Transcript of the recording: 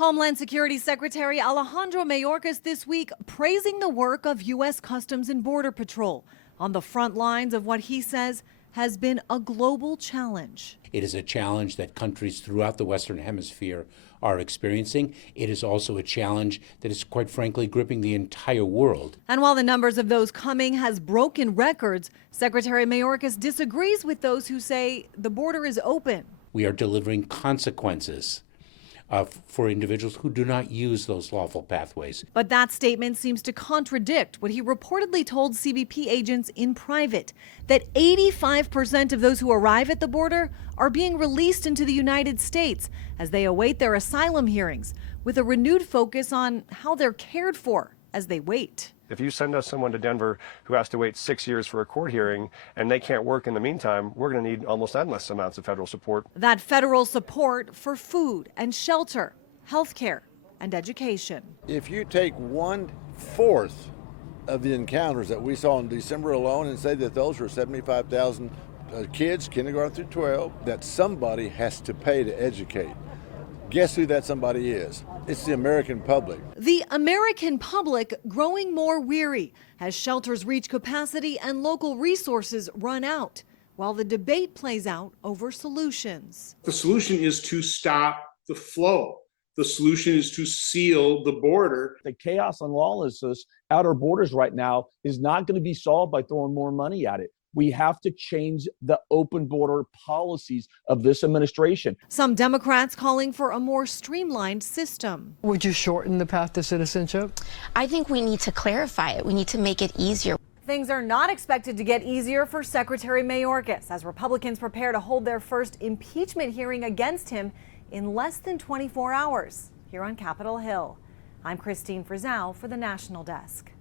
Homeland Security Secretary Alejandro Mayorkas this week praising the work of U.S. Customs and Border Patrol on the front lines of what he says has been a global challenge. It is a challenge that countries throughout the Western Hemisphere are experiencing. It is also a challenge that is, quite frankly, gripping the entire world. And while the numbers of those coming has broken records, Secretary Mayorkas disagrees with those who say the border is open. We are delivering consequences for individuals who do not use those lawful pathways. But that statement seems to contradict what he reportedly told CBP agents in private, that 85% of those who arrive at the border are being released into the United States as they await their asylum hearings, with a renewed focus on how they're cared for as they wait. If you send us someone to Denver who has to wait 6 years for a court hearing and they can't work in the meantime, we're going to need almost endless amounts of federal support. That federal support for food and shelter, health care, and education. If you take 1/4 of the encounters that we saw in December alone and say that those were 75,000 kids, kindergarten through 12, that somebody has to pay to educate. Guess who that somebody is? It's the American public. The American public growing more weary as shelters reach capacity and local resources run out, while the debate plays out over solutions. The solution is to stop the flow. The solution is to seal the border. The chaos and lawlessness at our borders right now is not going to be solved by throwing more money at it. We have to change the open border policies of this administration. Some Democrats calling for a more streamlined system. Would you shorten the path to citizenship? I think we need to clarify it. We need to make it easier. Things are not expected to get easier for Secretary Mayorkas as Republicans prepare to hold their first impeachment hearing against him in less than 24 hours here on Capitol Hill. I'm Christine Frizzell for the National Desk.